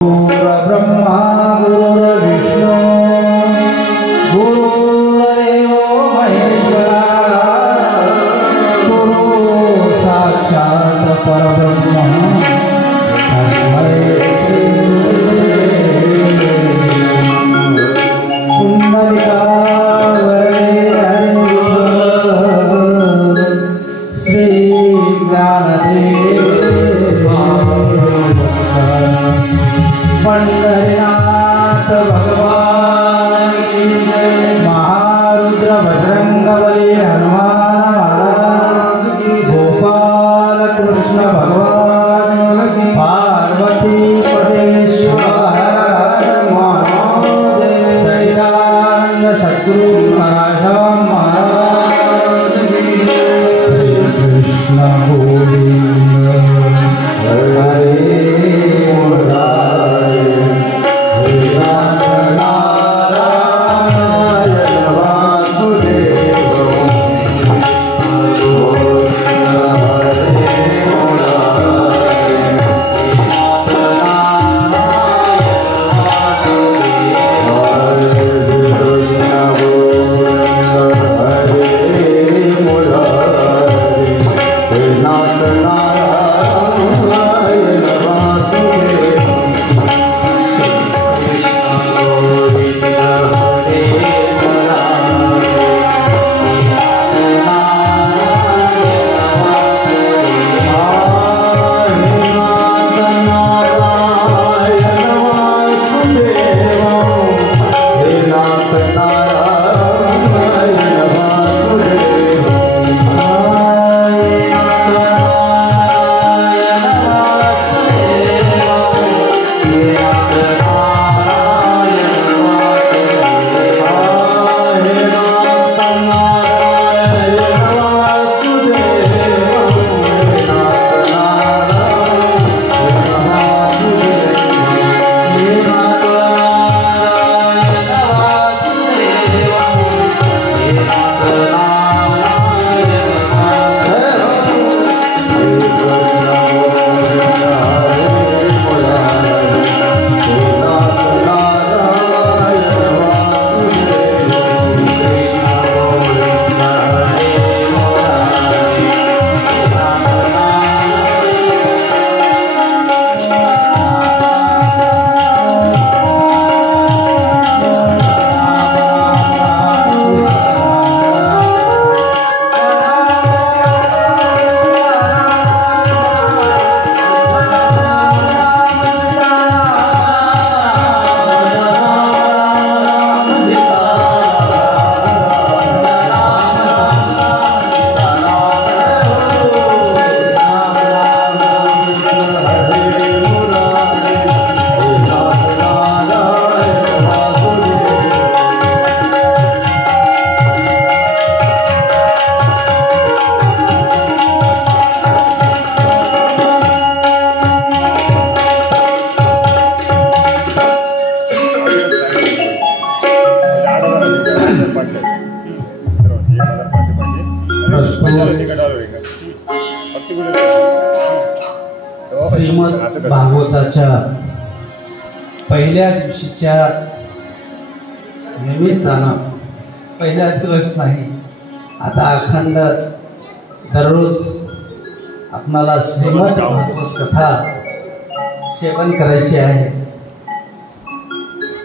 ब्रह्मा गुरुर्विष्णु गुरुर्देवो महेश्वरा गुरु साक्षात् परब्रह्म तस्मै श्री कुंडलिका श्री ज्ञानदेव पंढरीनाथ भगवान की जय। महारुद्र बजरंगबली हनुमान महाराज की। गोपाल कृष्ण भगवान की। पार्वती पदेश्वर महादेव। सच्चिदानंद सद्गुरु महाराज महाराज की जय। श्री कृष्ण गोविंद हरे श्रीमद भागवताच्या पहिल्या दिवशीच्या निमित्तानं, पहिला दिवस नाही, आता अखंड दररोज आपणाला श्रीमद भागवत कथा सेवन करायची आहे,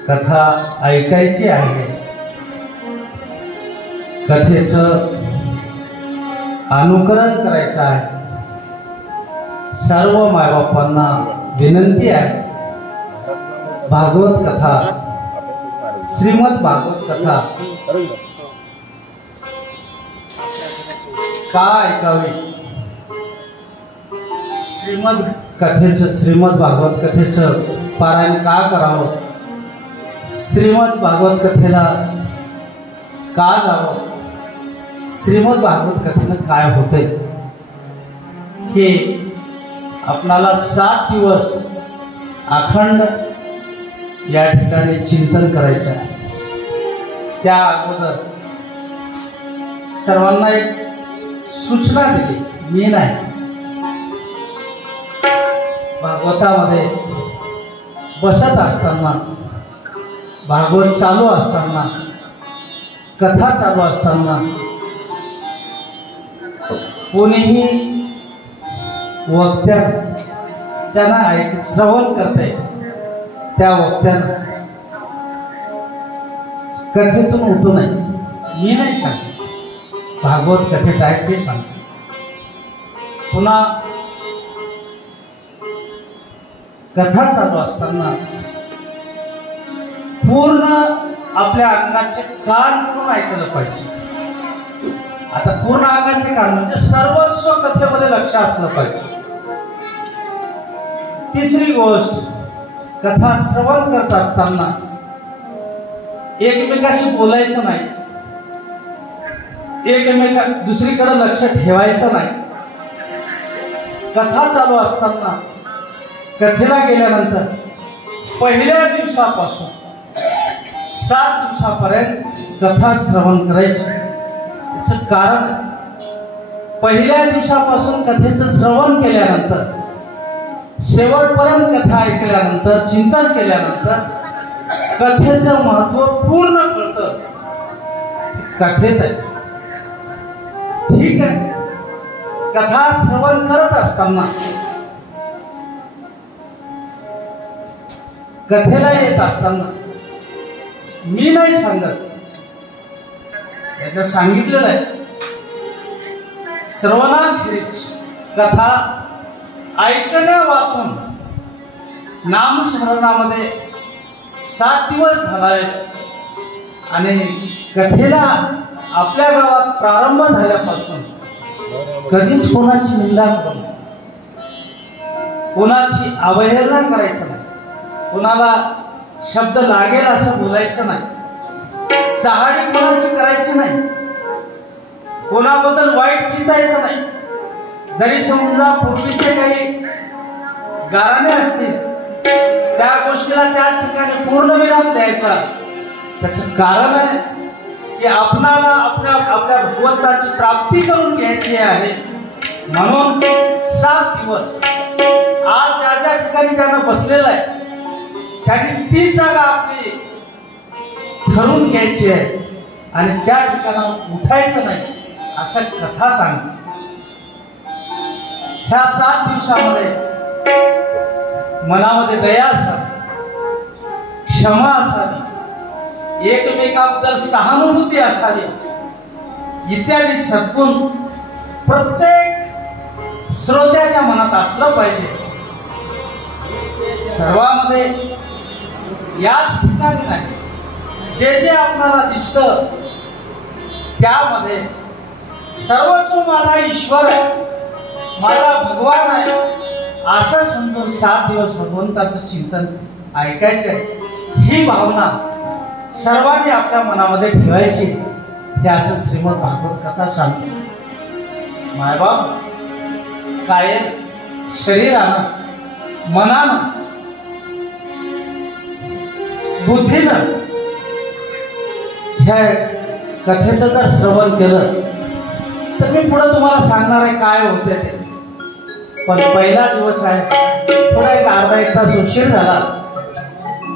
कथा ऐकायची आहे, कथेचं अनुकरण करायचं आहे। सर्व मायबापांना विनंती आहे, भागवत कथा, श्रीमद भागवत कथा का ऐकावी, श्रीमद भागवत कथेचं पारायण का करावं, श्रीमद भागवत कथेला का जावं, श्रीमद भागवत कथेनं काय होते हे आपणाला 7 दिवस अखंड या ठिकाणी चिंतन करायचं आहे। त्या अगोदर सर्वांना एक सूचना दिली, मी नाही, भागवतामध्ये बसत असताना, भागवत चालू असताना, कथा चालू असताना कोणीही वक्त्यानं त्यांना श्रवण करते, त्या वक्त्यानं कथेतून उठू नये. मी नाही सांगते, भागवत कथेत आहे ते सांगते. पुन्हा कथा चालू असताना पूर्ण आपल्या अंगाचे कान करून ऐकलं पाहिजे. आता पूर्ण अंगाचे कान म्हणजे सर्वस्व कथेमध्ये लक्ष असलं पाहिजे. तिसरी गोष्ट, कथा श्रवण करत असताना एकमेकाशी बोलायचं नाही, दुसरीकडे लक्ष ठेवायचं नाही. कथा चालू असताना, कथेला गेल्यानंतर पहिल्या दिवसापासून 7 दिवसापर्यंत कथा श्रवण करायची. त्याचं कारण, पहिल्या दिवसापासून कथेचं श्रवण केल्यानंतर शेवटपर्यंत कथा ऐकल्यानंतर, चिंतन केल्यानंतर कथेचं महत्व पूर्ण कळतं. कथेत आहे, ठीक आहे. कथा श्रवण करत असताना, कथेला येत असताना मी नाही सांगत, याचं सांगितलेलं आहे. श्रवणाखेरीज कथा ऐकण्या वाचून नामस्मरणामध्ये 7 दिवस घालावेत आणि कथेला आपल्या गावात प्रारंभ झाल्यापासून कधीच कोणाची निंदा करू नये, कोणाची अवहेलना करायचं नाही, कोणाला शब्द लागेल असं बोलायचं नाही, चहाडी कोणाची करायची नाही, कोणाबद्दल वाईट चिंतायचं नाही. जरी समजा पूर्वीचे काही गाणे असतील, त्या गोष्टीला त्याच ठिकाणी पूर्णविराम द्यायचा. त्याचं कारण आहे की आपणाला आपल्या भगवंताची प्राप्ती करून घ्यायची आहे. म्हणून 7 दिवस आज ज्या ठिकाणी ज्यानं बसलेलं आहे त्यांनी ती जागा आपली ठरवून घ्यायची आहे आणि त्या ठिकाणावर उठायचं नाही, अशा कथा सांगते. ह्या 7 दिवसामध्ये मनामध्ये दया असावी, क्षमा असावी, एकमेकाबद्दल सहानुभूती असावी, इत्यादी सद्गुण प्रत्येक श्रोत्याच्या मनात असलं पाहिजे. सर्वांमध्ये याच ठिकाणी नाही, जे जे आपल्याला दिसतं त्यामध्ये सर्वस्व माझा ईश्वर आहे, माझा भगवान आहे, असं समजून 7 दिवस भगवंताचं चिंतन ऐकायचं आहे. ही भावना सर्वांनी आपल्या मनामध्ये ठेवायची. हे असं श्रीमद भागवत कथा सांगते. मायबाप कायम शरीरानं, मनानं, बुद्धीनं ह्या कथेचं जर श्रवण केलं तर मी पुढे तुम्हाला सांगणार आहे काय होते ते. पण पहिला दिवस आहे, थोडा एक अर्धा 1 तास उशीर झाला.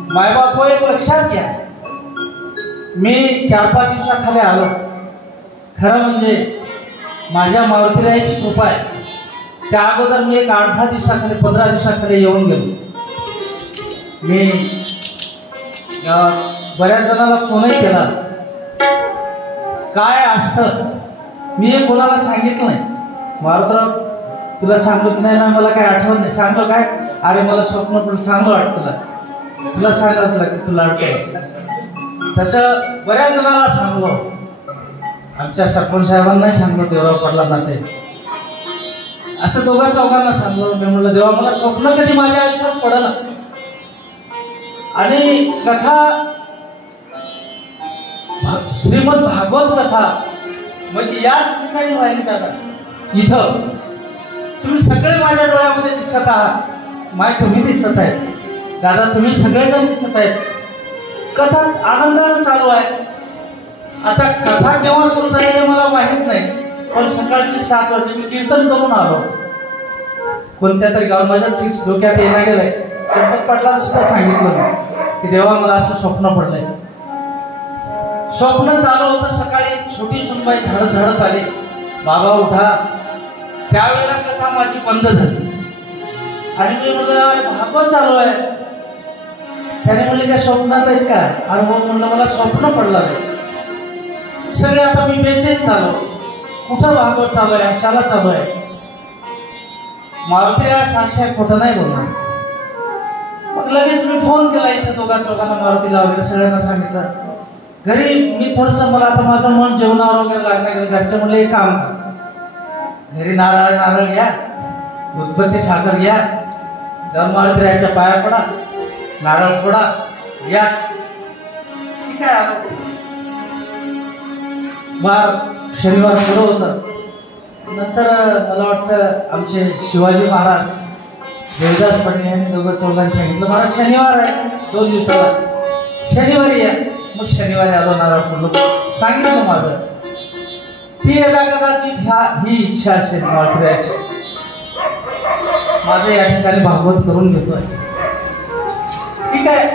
मायबाप एक लक्षात घ्या, मी 4-5 दिवसाखाली आलो. खरं म्हणजे माझ्या मारुतीरायाची कृपा आहे. त्या अगोदर मी एक 8-10 दिवसाखाली, 15 दिवसाखाली येऊन गेलो. मी बऱ्याच जणांना फोनही केला. काय असतं मी हे कोणाला सांगितलं नाही. मारुतराव तुला सांगतो की नाही, मला काय आठवत नाही. सांगतो काय, अरे मला स्वप्न पण चांगलं वाटतं, तुला सांगायचं लागतं, तुला आठवत. तसं बऱ्याच जणांना सांगलो. आमच्या सरपंच साहेबांनाही सांगलो, देवराव पडला ना ते, असं 2-4 सांगलो. मी म्हणलं देवा मला स्वप्न कधी माझ्या आयुष्यात पडलं. आणि कथा, श्रीमद भागवत कथा म्हणजे याच ठिकाणी व्हायला दादा. इथं तुम्ही सगळे माझ्या डोळ्यामध्ये दिसत आहात. माय तुम्ही दिसत आहेत दादा, तुम्ही सगळेजण दिसत आहेत. कथा आनंदानं चालू आहे. आता कथा केव्हा सुरू झाली हे मला माहीत नाही, पण सकाळची 7 वाजता मी कीर्तन करून आलो. कोणत्या तरी गावात माझ्या फिक्स डोक्यात येणं गेलंय चंपक पाटलांना सुद्धा सांगितलं की देवा मला असं स्वप्न पडलंय. स्वप्न चालू होतं. सकाळी छोटी सुनबाई झाडत झाडत आली, बाबा उठा. त्यावेळेला कथा माझी बंद झाली आणि मी म्हणलं भागवत चालू आहे. त्याने म्हणले काय स्वप्नात आहेत का? अरे हो म्हणलं मला स्वप्न पडलं नाही. सगळे आता मी बेचैन झालो, कुठं भागवत चालू आहे, अशाला चालू आहे. मारुती साक्षात खोटं नाही बोलणार. मग लगेच मी फोन केला इथं दोघा चौघांना, मारुतीला वगैरे सगळ्यांना सांगितलं. घरी मी थोडंसं मला आता माझं मन जेवणावर वगैरे लागणार गेलं. घरचे म्हणले एक काम कर, घरी नारळ घ्या, उदबत्ती साखर घ्या, जाऊन मारुतीच्या पाया पडा, नारळ फोडा, या. ठीक आहे आलो. शनिवार पुढं होतं. नंतर मला वाटतं आमचे शिवाजी महाराज देवदास पाटील यांनी दोघं चौघांनी सांगितलं महाराज शनिवार आहे, 2 दिवसाला शनिवारी या. मग शनिवारी आलो, नारळ फोडलो, सांगितलं माझं. ती यदा कदाचित ही इच्छा असेल मारुतीची. माझं या ठिकाणी भागवत करून घेतोय. ठीक आहे,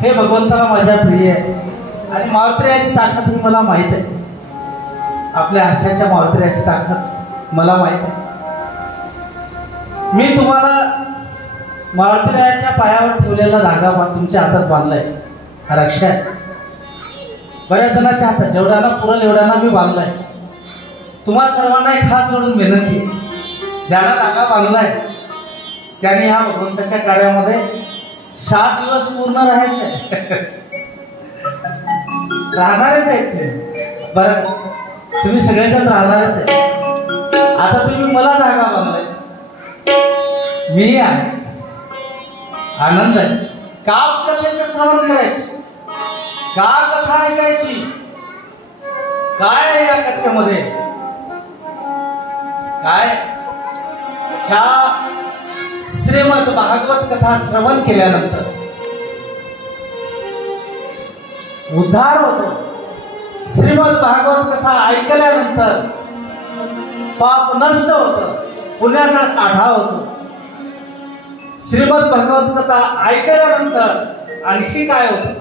हे भगवंताला माझ्या प्रिय आहे आणि मारुतीची ताकद ही मला माहीत आहे. आपल्या आशाच्या मारुतीची ताकद मला माहीत आहे. मी तुम्हाला मारुतीच्या पायावर ठेवलेला धागा तुमच्या हातात बांधलाय, रक्षा आहे. बऱ्याच जणांच्या हातात जेवढ्याला पुरल एवढ्यांना मी बांधलाय. तुम्हा सर्वांना एक हात जोडून विनंती, ज्याला धागा बांधलाय त्याने ह्या भगवंताच्या कार्यामध्ये 7 दिवस पूर्ण राहायचं. राहणारच आहेत ते. बरं, तुम्ही सगळेजण राहणारच आहे. आता तुम्ही मला धागा बांधलाय, मी आहे, आनंद आहे. का कथेचं श्रवण करायचं, का कथा ऐकायची, काय आहे या कथेमध्ये, काय ह्या श्रीमद भागवत कथा श्रवण केल्यानंतर उद्धार होतो. श्रीमद भागवत कथा ऐकल्यानंतर पाप नष्ट होतं, पुण्याचा साठा होतो. श्रीमद भागवत कथा ऐकल्यानंतर आणखी काय होतं,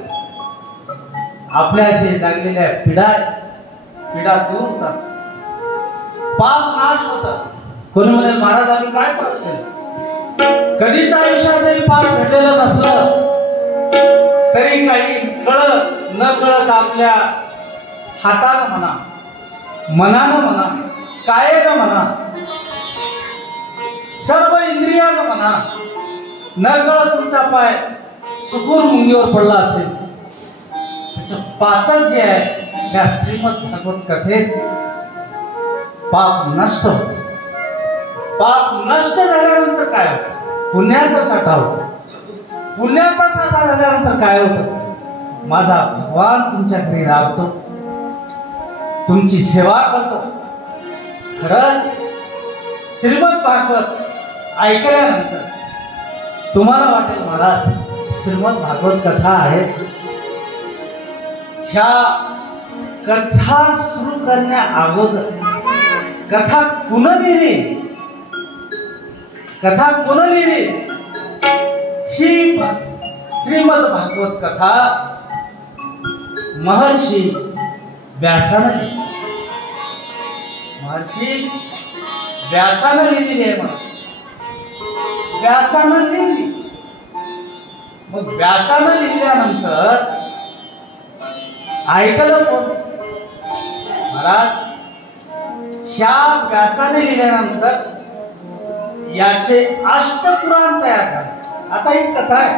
आपल्या जे लागलेल्या पिढा दूर होतात, पाप नाश होतात. कोणी म्हणेल महाराज आम्ही काय पाप केलं? कधीच आयुष्यात जरी पाप घडलेलं नसलं तरी काही कळत न कळत आपल्या हातानं म्हणा, मनानं म्हणा, कायेनं म्हणा, सर्व इंद्रियानं म्हणा, न कळत तुमचा पाय चुकून मुंगीवर पडला असेल, त्याचं पातळ जे आहे त्या श्रीमद भागवत कथेत पाप नष्ट होतं. पाप नष्ट झाल्यानंतर काय होतं? पुण्याचा साठा होतो. पुण्याचा साठा झाल्यानंतर काय होतं? माझा भगवान तुमच्या घरी राबतो, तुमची सेवा करतो. खरंच श्रीमद भागवत ऐकल्यानंतर तुम्हाला वाटेल महाराज श्रीमद भागवत कथा आहे. ह्या कथा सुरू करण्या अगोदर कथा कोण लिहिली, कथा कोण लिहिली? ही श्रीमद भागवत कथा महर्षी व्यासानं लिहिली. महर्षी व्यासानं लिहिलेली आहे. व्यासानं लिहिली. मग व्यासानं लिहिल्यानंतर ऐकलं कोण? महाराज ह्या व्यासाने लिहिल्यानंतर याचे अष्टपुराण तयार झाले. आता ही कथा आहे,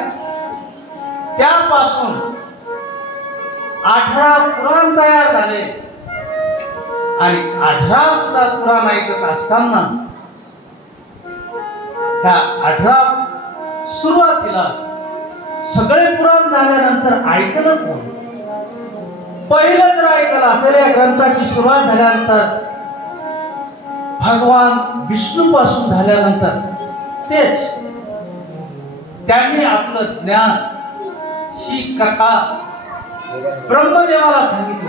त्यापासून 18 पुराण तयार झाले आणि 18 पुराण ऐकत असताना ह्या 18 सुरुवातीला सगळे पुराण झाल्यानंतर ऐकलं कोण? पहिलं जर ऐकलं असेल या ग्रंथाची सुरुवात झाल्यानंतर भगवान विष्णू पासून झाल्यानंतर तेच त्यांनी आपलं ज्ञान ही कथा ब्रह्मदेवाला सांगितली.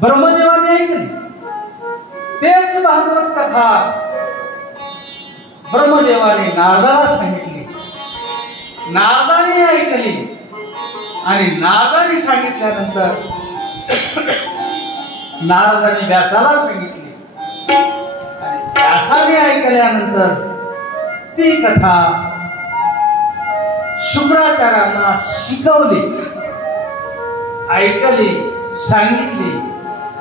ब्रह्मदेवाने ऐकली. तेच भागवत कथा ब्रह्मदेवाने नारदाला सांगितली. नारदाने ऐकली आणि नारदाने सांगितल्यानंतर नारदाने व्यासाला सांगितली आणि व्यासाने ऐकल्यानंतर ती कथा शुक्राचार्यांना शिकवली, ऐकली, सांगितली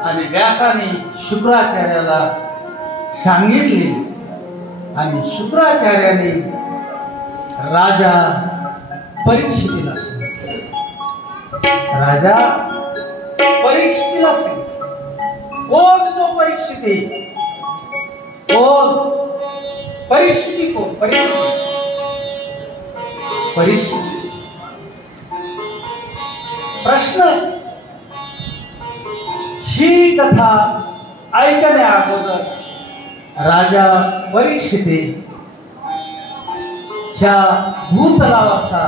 आणि व्यासाने शुक्राचार्याला सांगितली आणि शुक्राचार्याने राजा परीक्षितीला सांगितले. राजा परीक्षितीला सांगितले. कोण तो परीक्षिती? कोण परीक्षिती? कोण परीक्षिती? परीक्षिती प्रश्न. ही कथा ऐकण्या अगोदर राजा परीक्षिती ह्या भूतलावाचा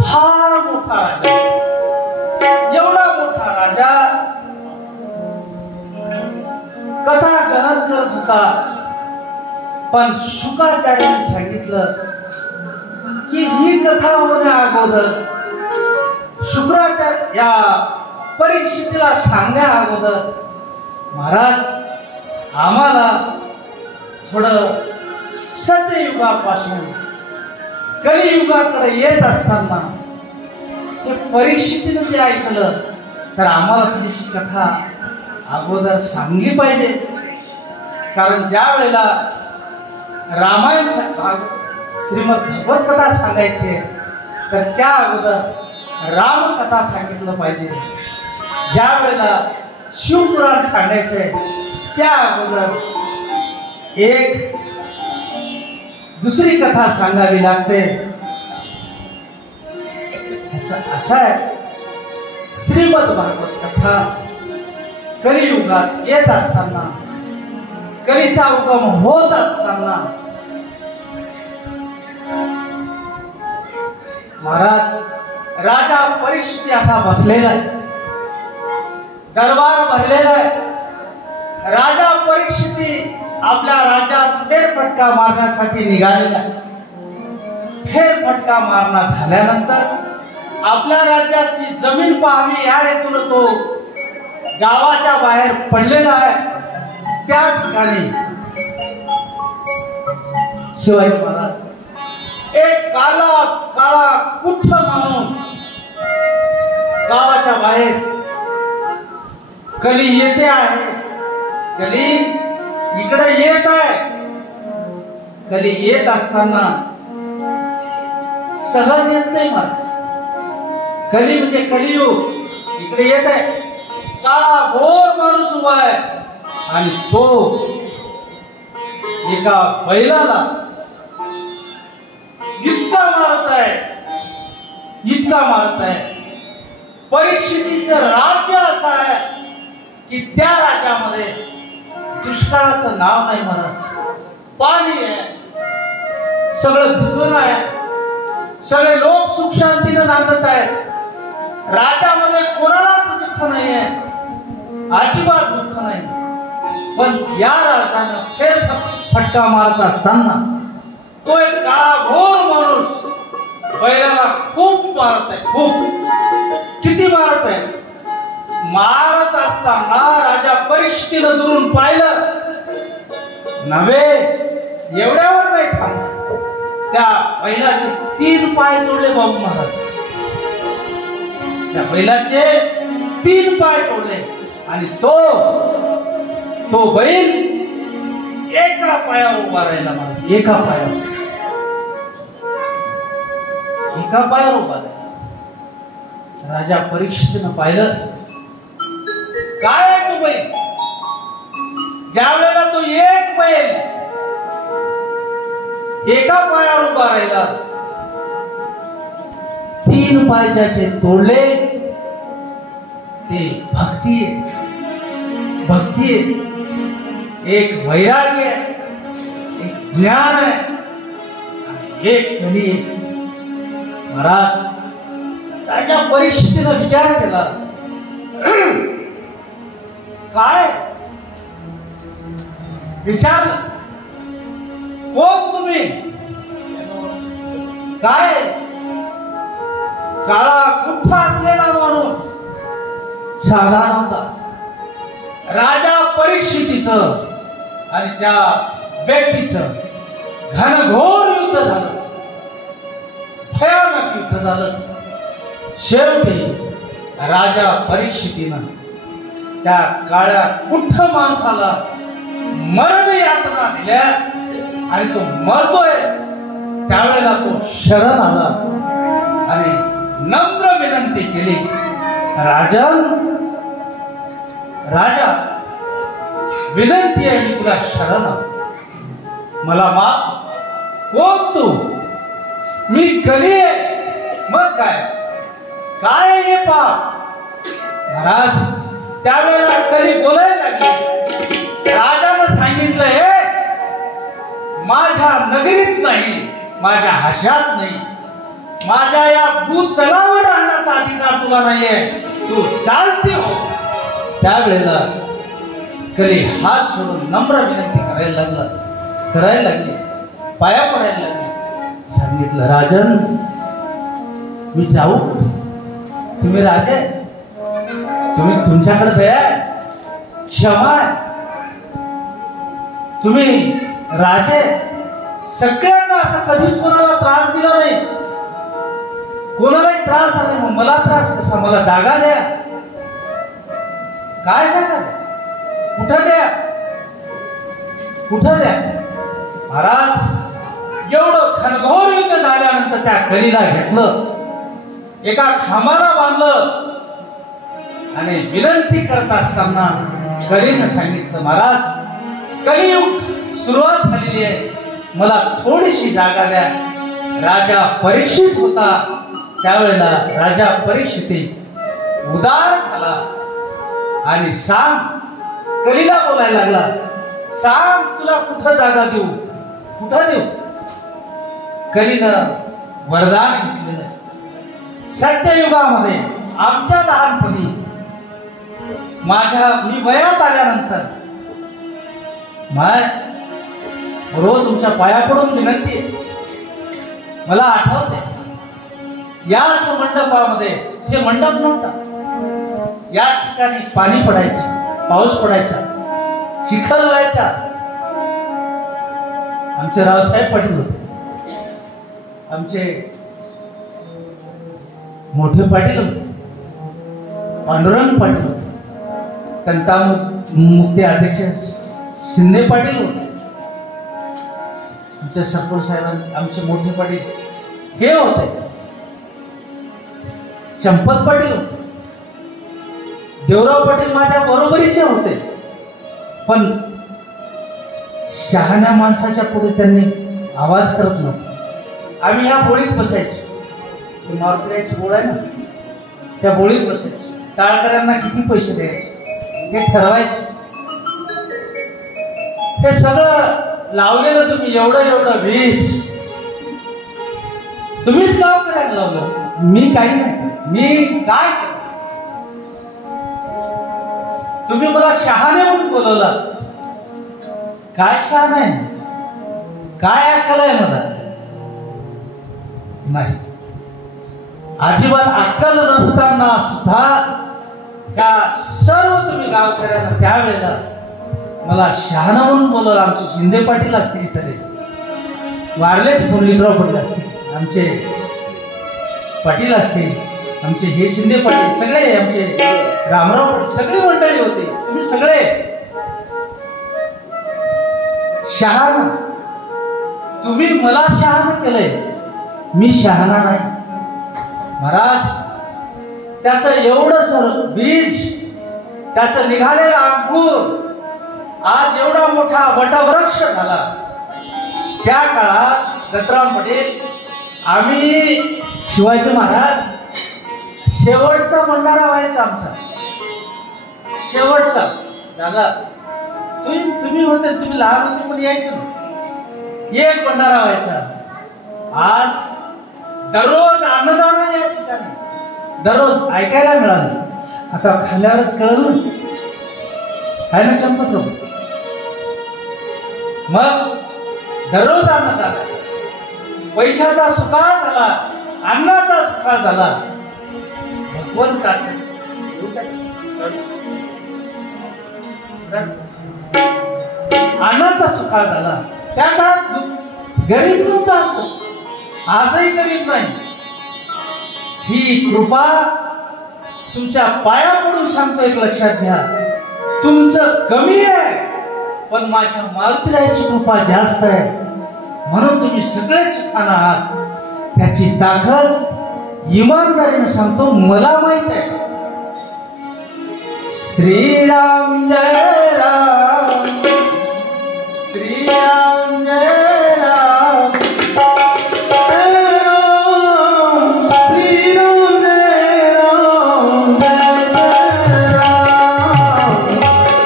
फार मोठा राजा, एवढा मोठा राजा कथा गहन करत होता. पण शुक्राचार्याने सांगितलं की ही कथा होण्या अगोदर, शुक्राचार्य या परीक्षितीला सांगण्या अगोदर, महाराज आम्हाला थोडं सत्ययुगापासून कलियुगाकडे येत असताना हे परीक्षितीने जे ऐकलं तर आम्हाला थोडीशी कथा अगोदर सांगली पाहिजे. कारण ज्या वेळेला रामायण श्रीमद भगवत कथा सांगायची तर त्या अगोदर रामकथा सांगितलं पाहिजे. ज्या वेळेला शिवपुराण सांगायचे त्या अगोदर एक दुसरी कथा सांगावी लागते. ह्याचं असं आहे, श्रीमद भागवत कथा कलियुगात येत असताना, कलीचा उगम होत असताना महाराज राजा परीक्षिती असा बसलेला आहे, दरबार भरलेला आहे. राजा परीक्षिती आपल्या राज्यात फेरफटका मारण्यासाठी निघालेला आहे. फेरफटका मारणा झाल्यानंतर आपल्या राज्याची जमीन पाहावी या हेतून तो गावाच्या बाहेर पडलेला आहे. त्या ठिकाणी शिवाजी महाराज एक काला काळा कुठ्ठ माणूस गावाच्या बाहेर कली येते आहे. कली इकडे येत आहे. कली येत असताना सहज येत नाही महाराज. कली म्हणजे कलियुग इकडे येत आहे. काळा भोर माणूस उभा आहे आणि तो एका बैलाला इतका मारत आहे, इतका मारत आहे. परीक्षितीचं राज्य असं आहे की त्या राज्यामध्ये दुष्काळाचं नाव नाही महाराज. पाणी आहे, सगळं भिजवण आहे, सगळे लोक सुख शांतीनं नांदत आहेत. राज्यामध्ये कोणालाच दुःख नाही आहे, अजिबात दुःख नाही. पण या राजानं फेर फटका मारत असताना तो एक काळाघोर माणूस बैलाला खूप मारत आहे. खूप किती मारत आहे? मारत असताना राजा परीक्षितीनं दुरून पाहिलं नव्हे, एवढ्यावर नाही थांबला. त्या बैलाचे 3 पाय तोडले बाबू महाराज. त्या बैलाचे 3 पाय तोडले आणि तो बैल एका पायावर उभा राहिला महाराज. एका पायावर उभा राहिला. राजा परीक्षितीनं पाहिलं काय आहे तो बैल. ज्या वेळेला तो एक बैल एका पायावर उभा राहिला, 3 पाय ज्याचे तोडले ते भक्ती आहे. एक वैराग्य आहे, एक ज्ञान आहे आणि एक कली आहे. महाराज राजा परीक्षितीनं विचार केला काय विचारलं कोण तुम्ही? काय काळा कुठा असलेला माणूस साधा नव्हता. राजा परीक्षितीचं आणि त्या व्यक्तीचं घनघोर युद्ध झालं, भयानक युद्ध झालं. शेवटी राजा परीक्षितीनं त्या काळ्या कुठ्ठ माणसाला मरण यातना दिल्या आणि तो मरतोय त्यावेळेला तो शरण आला आणि नम्र विनंती केली, राजा विनंती आहे, मी तुला शरण आलो, मला माफ. कोण तू? मी कली आहे. मग काय हे पाप? महाराज त्यावेळेला कली बोलायला लागली. राजानं सांगितलं, हे माझ्या नगरीत नाही, माझ्या हाशात नाही, माझ्या या भूतलावर राहण्याचा अधिकार तुला नाहीये, तू चालते हो. त्यावेळेला कली हात सोडून नम्र विनंती करायला लागली, पाया पडायला लागली. सांगितलं, राजन मी जाऊ? तुम्ही राजे, तुम्ही तुमच्याकडे दया, क्षमा, तुम्ही राजे, सगळ्यांना असं कधीच कोणाला त्रास दिला नाही, कोणालाही त्रास झाला नाही, मला त्रास कसा? मला जागा द्या. काय जागा द्या? कुठं द्या? महाराज एवढं घनघोर युद्ध झाल्यानंतर त्या कलीला घेतलं, एका खांबाला बांधलं आणि विनंती करत असताना कलीनं सांगितलं, महाराज कलियुग सुरुवात झालेली आहे, मला थोडीशी जागा द्या. राजा परीक्षित होता त्यावेळेला राजा परीक्षिती उदार झाला आणि सांग, कलीला बोलायला लागला, सांग तुला कुठं जागा देऊ, कुठं देऊ? कलीनं वरदान घेतलेलं. सत्ययुगामध्ये आमच्या लहानपणी मी वयात आल्यानंतर रोज तुमच्या पाया पडून विनंती आहे. मला आठवते याच मंडपामध्ये, हे मंडप नव्हता, याच ठिकाणी पाणी पडायचं, पाऊस पडायचा, चिखल व्हायचा. आमचे रावसाहेब पाटील होते, आमचे मोठे पाटील होते, पांडुरंग पाटील होते, तंटामुक्ती अध्यक्ष शिंदे पाटील होते, आमचे सरपंच साहेबांचे आमचे मोठे पाटील हे होते, चंपत पाटील होते, देवराव पाटील माझ्या बरोबरीचे होते. पण शहाण्या माणसाच्या पुढे त्यांनी आवाज करत नव्हते. आम्ही ह्या बोळीत बसायचो, मारुतीरायाची बोळ आहे ना, त्या बोळीत बसायचो. टाळकऱ्यांना किती पैसे द्यायचे हे ठरवायचे. हे सगळं लावलेलं तुम्ही, एवढं वीज तुम्हीच गाव करायला लावलं, मी काही नाही. मी काय केलं? तुम्ही मला शहाणे म्हणून बोलवला. काय शहाण आहे? काय अक्कल आहे मला? नाही, अजिबात अक्कल नसताना सुद्धा या सर्व तुम्ही गावकऱ्यांना त्यावेळेला मला शहाणा म्हणून बोलवलं. आमचे शिंदे पाटील असतील, तरी वारले मुरलीधरराव पाटील असतील, आमचे पाटील असतील, आमचे हे शिंदे पाटील, सगळे आमचे रामराव पाटील, सगळी मंडळी होती. तुम्ही सगळे शहाणा, तुम्ही मला शहाणा केलंय, मी शहाणा नाही. महाराज त्याचं एवढं सर बीज, त्याचं निघालेला अंकुर आज एवढा मोठा वटवृक्ष झाला. त्या काळात दत्तराम पटेल, आम्ही शिवाजी महाराज शेवटचा भंडारा व्हायचा आमचा, शेवटचा. दादा तुम्ही होते, तुम्ही लहान होते पण यायचे ना, एक भंडारा व्हायचा. आज दररोज अन्नदान या ठिकाणी, दररोज ऐकायला मिळालं. आता खाल्ल्यावरच कळलं काय ना चंपतराव. मग दररोज अन्नदान, पैशाचा सुकाळ झाला, अन्नाचा सुकाळ झाला, भगवंताच अन्नाचा सुकाळ झाला. त्या काळात गरीब नव्हता, असं आजही गरीब नाही. ही कृपा तुमच्या पाया पडून सांगतो, एक लक्षात घ्या, तुमचं कमी आहे पण माझ्या मारुतीरायाची कृपा जास्त आहे, म्हणून तुम्ही सगळे सुखानं आहात. त्याची ताकद इमानदारीने सांगतो, मला माहित आहे. श्रीराम जय राम, श्रीराम जय राम, श्रीराम जय राम, जय राम,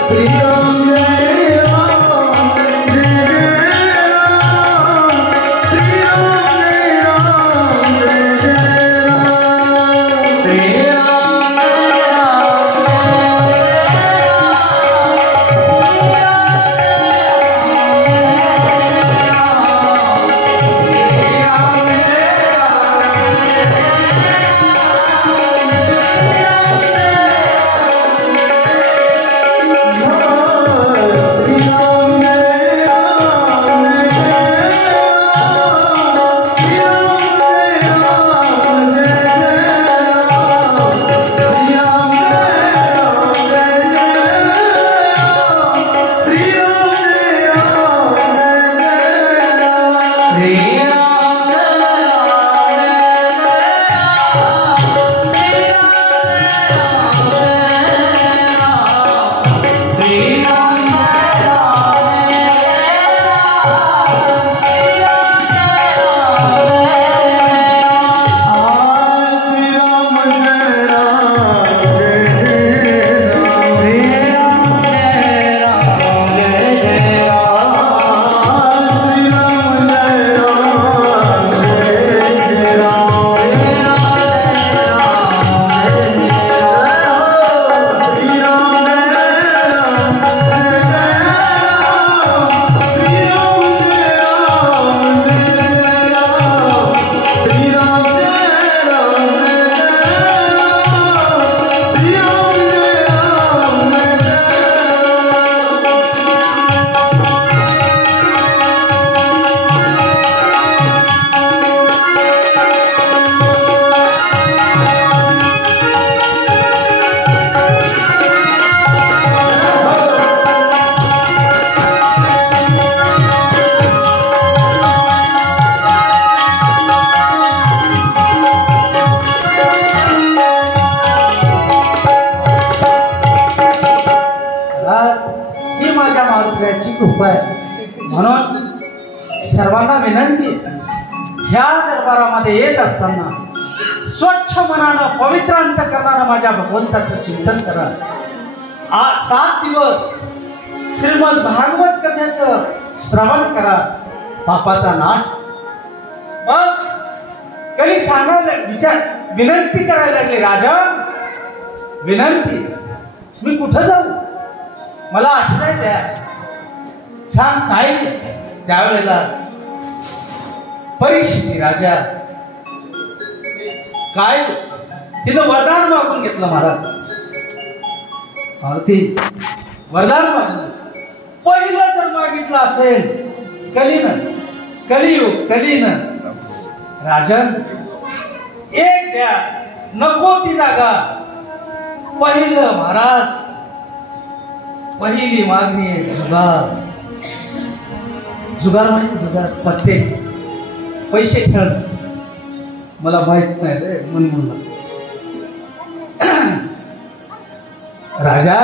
श्रीराम जय राम, जय राम, श्रीराम जय राम, जय राम, श्रीराम कृपा आहे. म्हणून सर्वांना विनंती, ह्या दरबारामध्ये येत असताना स्वच्छ मनानं पवित्र अंतःकरणानं माझ्या भगवंताचं चिंतन करा. आज 7 दिवस श्रीमद भागवत कथेचं श्रवण करा, पापाचा नाश. मग कधी सांगायला विनंती करायला लागली, राजन विनंती, मी कुठं जाऊ, मला आश्रय द्या, सांग काय. त्यावेळेला परीक्षिती राजा काय, तिनं वरदान मागून घेतलं. महाराज ती वरदान मागलं. पहिलं जर मागितलं असेल कलियुग कलीनं, राजन एक द्या, नको ती जागा. पहिलं महाराज, पहिली मागणी आहे जुगार. जुगार माहिती, जुगार पत्ते, पैसे खेळ, मला माहित नाही रे म्हणून. राजा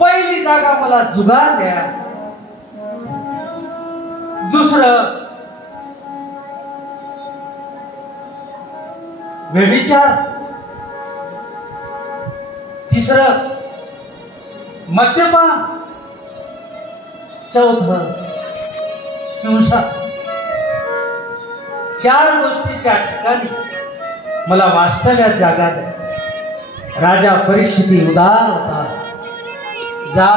पहिली जागा मला जुगार द्या, दुसरं व्यभिचार, तिसरं मद्यपान, चौथं हिंसा. 4 गोष्टीच्या ठिकाणी मला वास्तव्यात जागा द्या. राजा परीक्षिती उदार होता, जा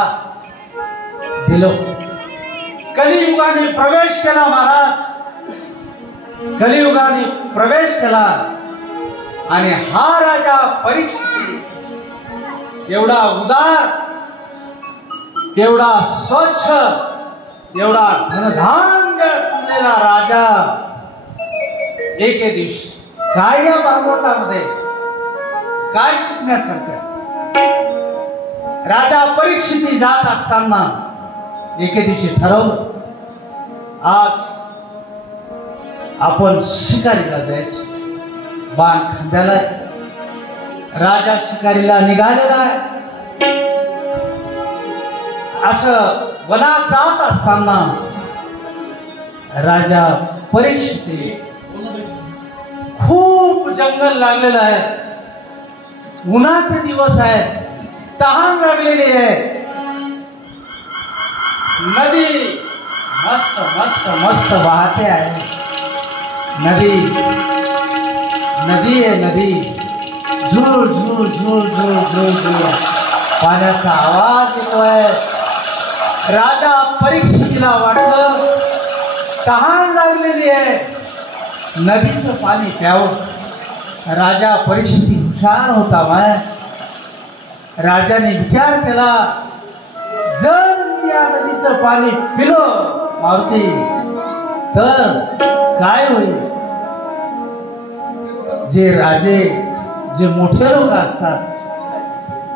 दिलो. कलियुगाने प्रवेश केला महाराज. कलियुगाने प्रवेश केला आणि हा राजा परीक्षित एवढा उदार, एवढा स्वच्छ, एवढा धनधान्य असलेला राजा एके दिवशी काय या भागवतामध्ये काय शिकण्यासारखं? राजा परीक्षिती जात असताना एके दिवशी ठरवलं, आज आपण शिकारीला जायचं. बाण खांद्याला आहे. राजा शिकारीला निघालेला आहे. असं वनात जात असताना राजा परीक्षिती, खूप जंगल लागलेलं आहे, उन्हाचे दिवस आहेत, तहान लागलेली आहे. नदी मस्त मस्त मस्त वाहते आहे. नदी नदी आहे, नदी झुळ झुळ झुळ झुळ झुळ झुळ पाण्याचा आवाज येतोय. राजा परीक्षितीला वाटलं तहान लागलेली आहे, नदीचं पाणी प्यावं. राजा परीक्षिती हुशार होता. राजाने विचार केला, जर मी या नदीचं पाणी पिलो मारुती तर काय होईल? जे राजे, जे मोठे लोक असतात,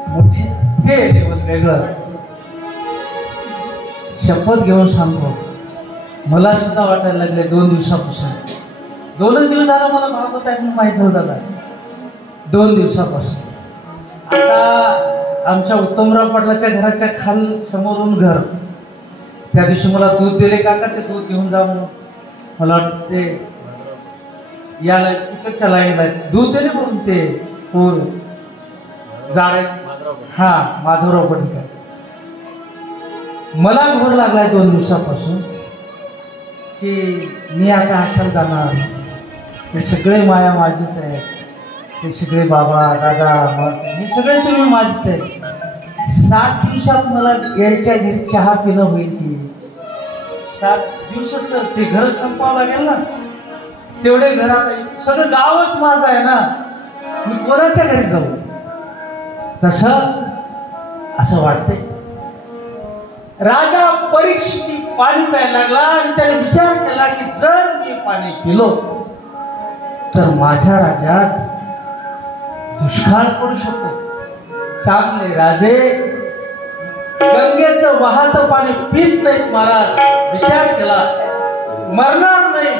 मोठे ते लेवल वेगळं. शपथ घेऊन सांगतो, मला सुद्धा वाटायला लागले 2 दिवसापासून. 2च दिवस झाला मला भागवत आहे म्हणून माहीत झालं. 2 दिवसापासून. आता आमच्या उत्तमराव पाटलाच्या घराच्या खाल समोरून घर, त्या दिवशी मला दूध दिले काका, ते दूध घेऊन जा म्हणून. मला वाटतं ते याला तिकडच्या लाईनला दूध दिले म्हणून ते पूर जाळे, हा माधवराव पटकर. मला घोर लागलाय 2 दिवसापासून की मी आता आशाला जाणार. हे सगळे माया माझीच आहे. हे सगळे बाबा दादा हे सगळे तुम्ही माझीच आहे. 7 दिवसात मला यांच्या घरी चहा पिणं होईल की? 7 दिवसाचं ते घर संपावं लागेल ना. तेवढे घरात सगळं गावच माझं आहे ना, मी कोणाच्या घरी जाऊ? तसं असं वाटतंय. राजा परीक्षिती पाणी प्यायला लागला आणि त्याने विचार केला की जर मी पाणी पिलो तर माझ्या राज्यात दुष्काळ पडू शकतो. चांगले राजे गंगेचं वाहतं पाणी पित नाहीत महाराज. विचार केला मरणार नाही.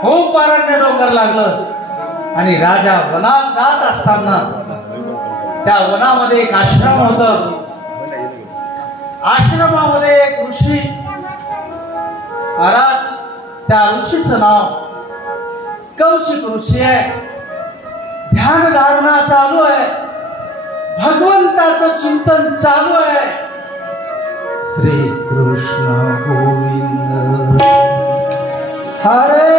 खूप अरण्य डोंगर लागलं आणि राजा वनात जात असताना त्या वनामध्ये एक आश्रम होतं. आश्रमामध्ये एक ऋषी महाराज, त्या ऋषीचं नाव कौशिक ऋषी आहे. ध्यान धारणा चालू आहे, भगवंताचं चिंतन चालू आहे. श्री कृष्ण गोविंद हरे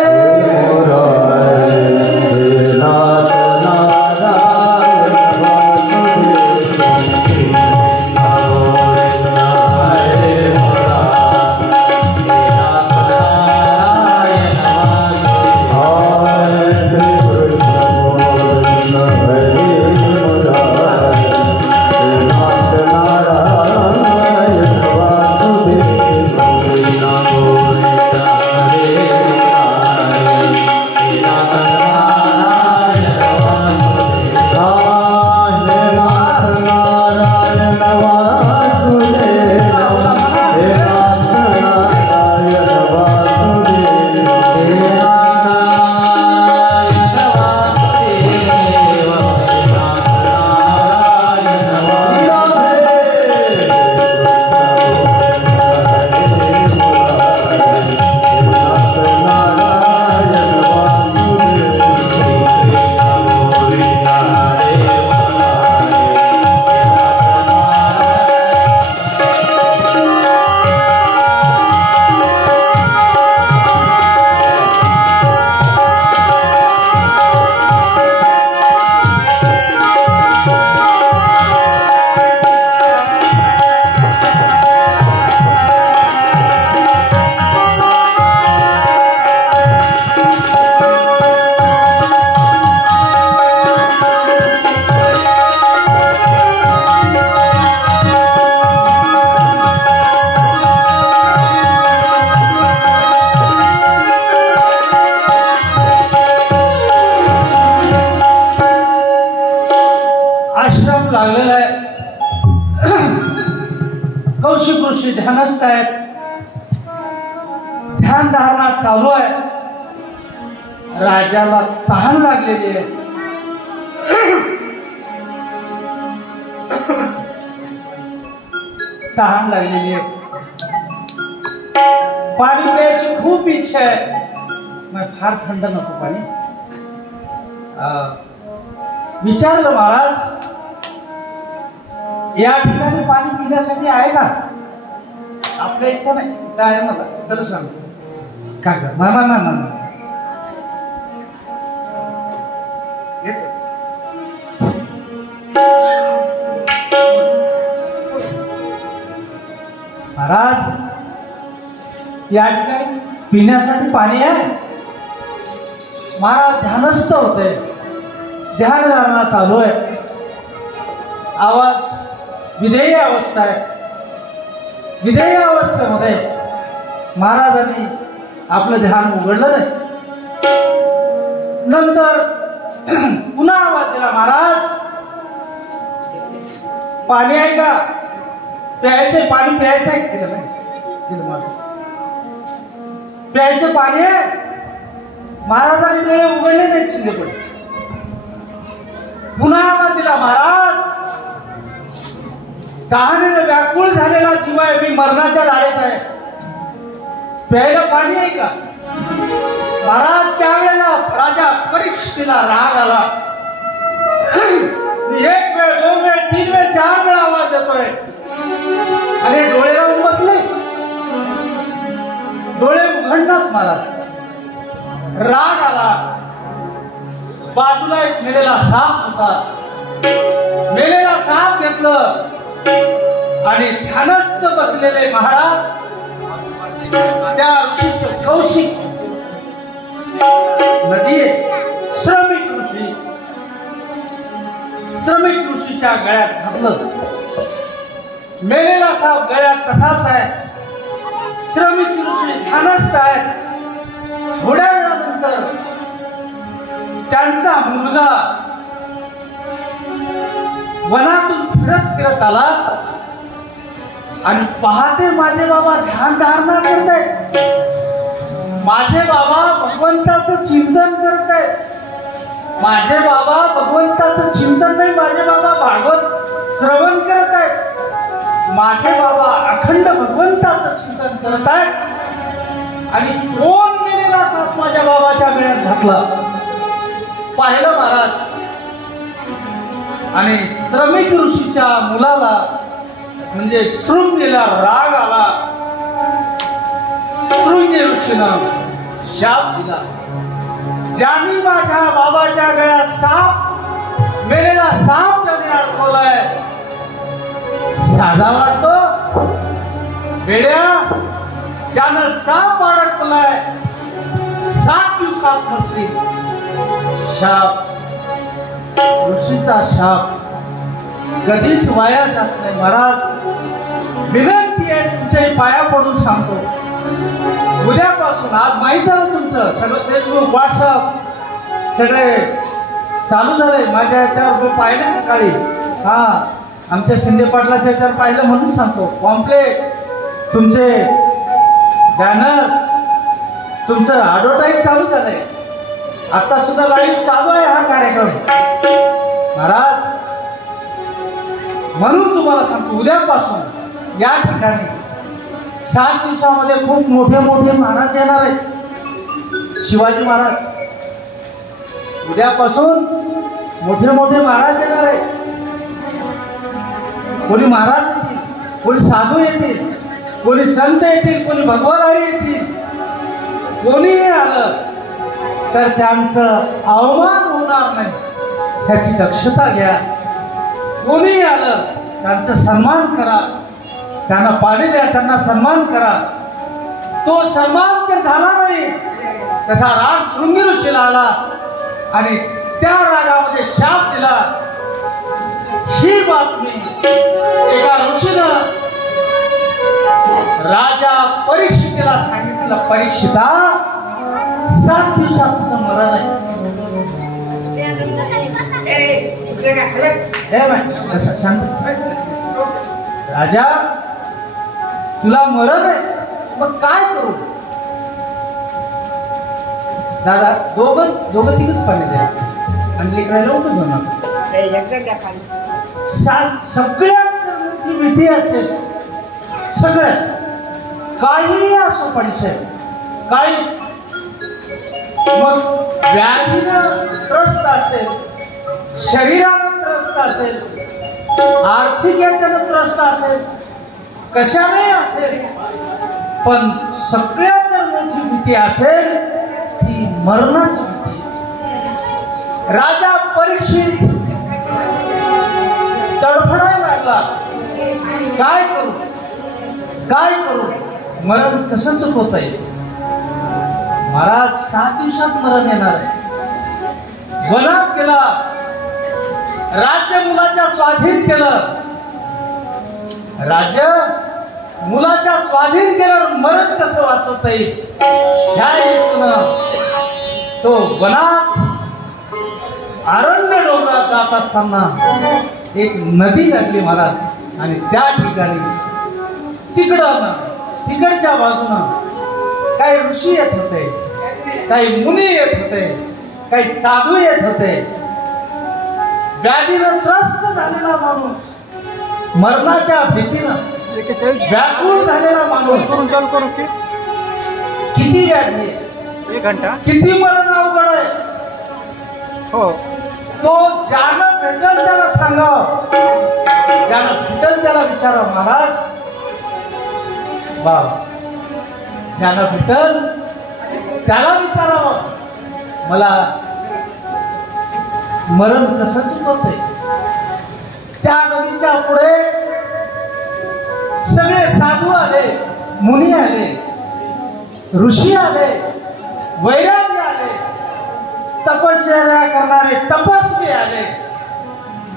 नाथ नारायण ध्यानस्थ आहेत, ध्यानधारणा चालू आहे. राजाला तहान लागलेली आहे. तहान लागलेली आहे. पाणी प्यायची खूप इच्छा आहे. मग फार थंड नको पाणी. विचारलं महाराज, या ठिकाणी पाणी पिण्यासाठी आहे का? आपल्या इथं नाही, इथं आहे. मला तिथं सांगतो का ग मामा मामा महाराज, या ठिकाणी पिण्यासाठी पाणी आहे. महाराज ध्यानस्थ होते, ध्यानधारणा चालू आहे. आवाज विधेय अवस्था आहे. विधेय अवस्थेमध्ये महाराजांनी आपलं ध्यान उघडलं नाही. नंतर पुन्हा आवाज दिला, महाराज पाणी आहे का? प्यायचंय पाणी, प्यायचं आहे. दिलं नाही, दिलं महाराज. प्यायचं पाणी आहे. महाराजांनी डोळे उघडले नाहीत. शिंदेपड पुन्हा आवाज दिला, महाराज तहानेने व्याकुळ झालेला जीव आहे, मी मरणाच्या लाडेत आहे, प्यायला पाणी आहे का? महाराज त्यावेळेला राजा परीक्षितीला राग आला. एक वेळ, दोन वेळ, तीन वेळ, चार वेळा आवाज देतोय आणि डोळे लावून बसले. डोळे उघडणार महाराज. राग आला. बाजूला एक मेलेला साप होता. मेलेला साप घेतलं आणि ध्यानस्थ बसलेले महाराज त्या ऋषीचं कौशिक नदी आहे, श्रमिक ऋषी, श्रमिक ऋषीच्या गळ्यात घातलं. मेलेला साप गळ्यात तसाच आहे. श्रमिक ऋषी ध्यानस्थ आहेत. थोड्या वेळानंतर त्यांचा मुलगा वनातून फिरत फिरत आला आणि पाहते माझे बाबा ध्यानधारणा करत आहेत. माझे बाबा भगवंताचं चिंतन करत आहेत. माझे बाबा भगवंताचं चिंतन नाही, माझे बाबा भागवत श्रवण करत आहेत. माझे बाबा अखंड भगवंताचं चिंतन करत आहेत. आणि कोण मेलेला साप माझ्या बाबाच्या गळ्यात घातला पाहिलं महाराज. आणि श्रमिक ऋषीच्या मुलाला म्हणजे शृंगीला राग आला. शृंगी ऋषीनं शाप दिला, ज्याने माझ्या बाबाच्या गळ्यात साप, मेलेला साप ज्याने अडकवलाय, साधा वाटतो वेड्या, ज्यानं साप अडकवलाय 7 दिवसात मरशील. शाप, ऋषीचा शाप कधीच वाया जात नाही. महाराज विनंती आहे, तुमच्या पाया पडून सांगतो, उद्यापासून, आज माहीत झालं तुमचं सगळं फेसबुक, व्हॉट्सअप सगळे चालू झालंय. माझ्या याच्यावर मी पाहिले सकाळी. हा, आमच्या शिंदे पाटलाच्या याच्यावर पाहिलं म्हणून सांगतो. पॉम्पलेट, तुमचे बॅनर, तुमचं ॲडव्हर्टाईज चालू झालंय. आता सुद्धा लाईव्ह चालू आहे हा कार्यक्रम. महाराज म्हणून तुम्हाला सांगतो, उद्यापासून या ठिकाणी 7 दिवसामध्ये खूप मोठे मोठे महाराज येणार आहेत. शिवाजी महाराज, उद्यापासून मोठे मोठे महाराज येणार आहेत. कोणी महाराज येतील, कोणी साधू येतील, कोणी संत येतील, कोणी भगवान येतील. कोणीही आलं तर त्यांचं अवमान होणार नाही, ह्याची दक्षता घ्या. कोणीही आलं त्यांचा सन्मान करा, त्यांना पाणी द्या, त्यांना सन्मान करा. तो सन्मान तर झाला नाही, त्याचा राग शृंगी ऋषीला आला आणि त्या रागामध्ये शाप दिला. ही बातमी एका ऋषीनं राजा परीक्षितीला सांगितलं, परीक्षिता 7 दिवसात तुझं मरण आहे. राजा तुला मरण आहे, मग काय करू? दादा दोघं तिघच पाणी द्या आणि लेकरायला उठून घेऊ नका. सगळ्यात जर मोठी भीती असेल, सगळ्यात काहीही असो परिचय, काही मग व्याधीनं त्रस्त असेल, शरीरानं त्रस्त असेल, आर्थिक याच्यानं त्रस्त असेल, कशाने असेल, पण सगळ्यात जर मोठी भीती असेल ती मरणाची भीती. राजा परीक्षित तडफडायला लागला, काय करू काय करू, मरण कसं चुकवत आहे? महाराज 7 दिवसात मरण येणार आहे. वनात गेला, राज्य मुलाच्या स्वाधीन केलं, राज्य मुलाच्या स्वाधीन केल्यावर मरण कसं वाचवता येईल ह्या हेतूनं तो वनात अरण्य डोंगरात जात असताना एक नदी लागली महाराज. आणि त्या ठिकाणी तिकडच्या बाजूनं काही ऋषी येत होते, काही मुनी येत होते, काही साधू येत होते. व्याधीनं त्रस्त झालेला माणूस, मरणाच्या भीतीनं व्याकुळ झालेला माणूस, करून चालू करू की किती व्याधी आहे, 1 घंटा, किती मरण अवघड आहे. हो, तो ज्यानं भेटल त्याला सांगावं, ज्यानं भेटल त्याला विचारावं. महाराज बाबा, ज्यानं भेटल त्याला विचारावं, मला मरण कसं चुकवतंय. त्या नदीच्या पुढे सगळे साधू आले, मुनी आले, ऋषी आले, वैराग्य आले, तपश्चर्या करणारे तपस्वी आले.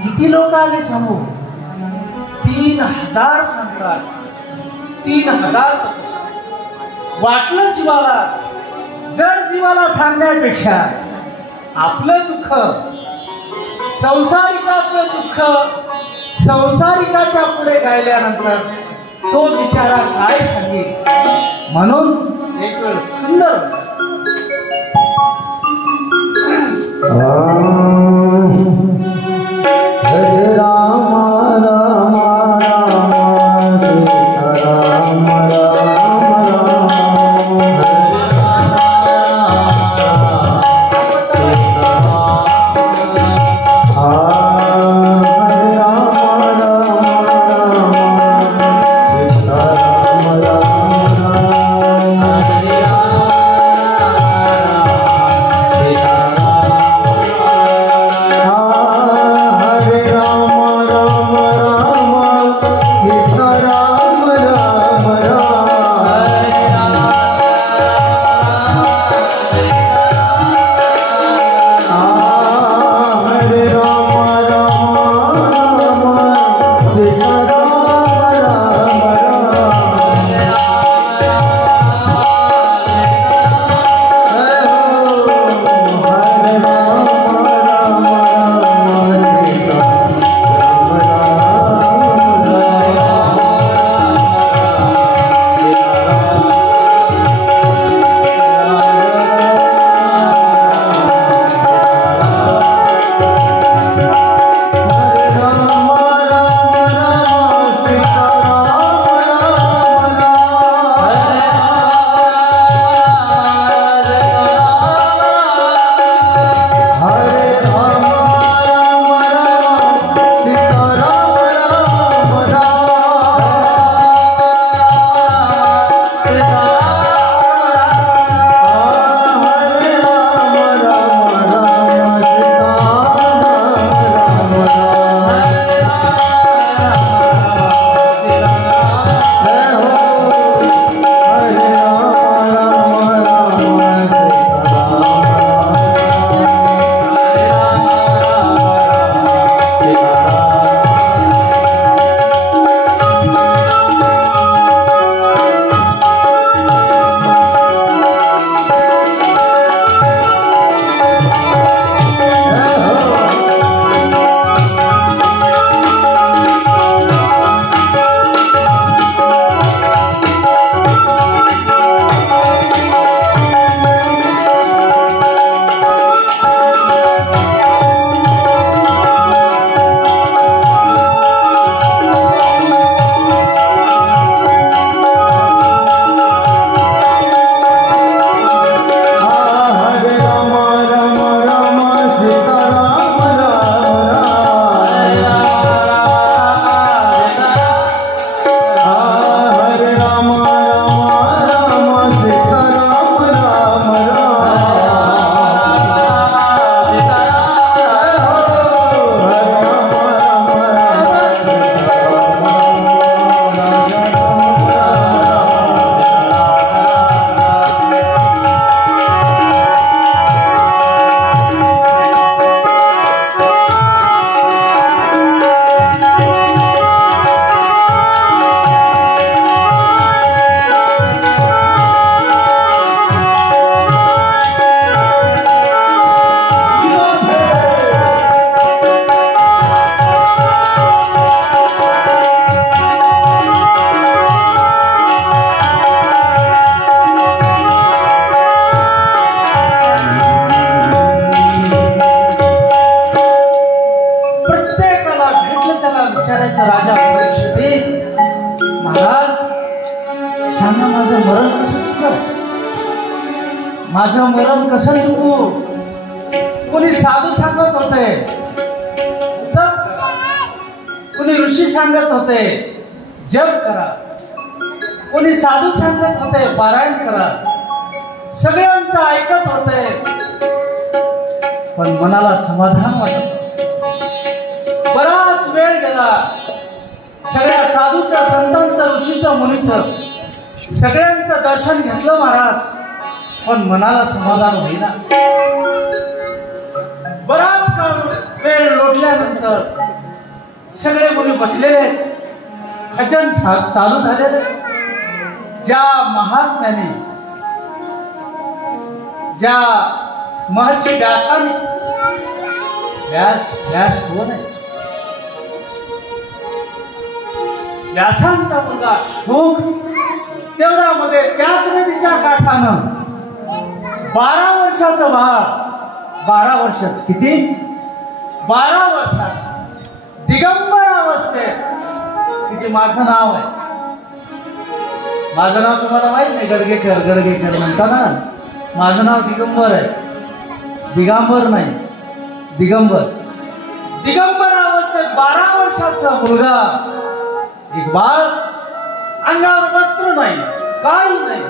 किती लोक आले सांगू? 3000 सांगतात. 3000 तपस्वी. वाटलं जीवाला, जर जीवाला सांगण्यापेक्षा आपलं दुःख, संसारिकाचं दुःख संसारिकाच्या पुढे गायल्यानंतर तो बिचारा काय सांगेल. म्हणून एक वेळ सुंदर हरे राम राम राम सीता राम राम राम, हरे माझं मरण कसं चुकू? कोणी साधू सांगत होते तप करा, कोणी ऋषी सांगत होते जप करा, कोणी साधू सांगत होते पारायण करा, सगळ्यांचं ऐकत होते, पण मनाला समाधान वाटत. बराच वेळ गेला, सगळ्या साधूचं, संतांचं, ऋषीचं, मुनीचं सगळ्यांचं दर्शन घेतलं महाराज, पण मनाला समाधान होईना. बराच काळ वेळ लोटल्यानंतर सगळे मुनी बसलेले, भजन चालू झालेले. ज्या महात्म्याने, ज्या महर्षी व्यासाने, व्यास कोण आहे? व्यासांचा मुलगा शुक तेवढ्यामध्ये त्याच नदीच्या काठानं 12 वर्षाचं बाळ, 12 वर्षाचं, किती? 12 वर्षाचं दिगंबर अवस्थेत, तिचे माझं नाव आहे. माझं नाव तुम्हाला माहित नाही? गडगेकर म्हणता ना. माझं नाव दिगंबर आहे, दिगंबर नाही, दिगंबर. दिगंबर अवस्थेत 12 वर्षाचा मुलगा, एक बाळ, अंगावर वस्त्र नाही, काही नाही,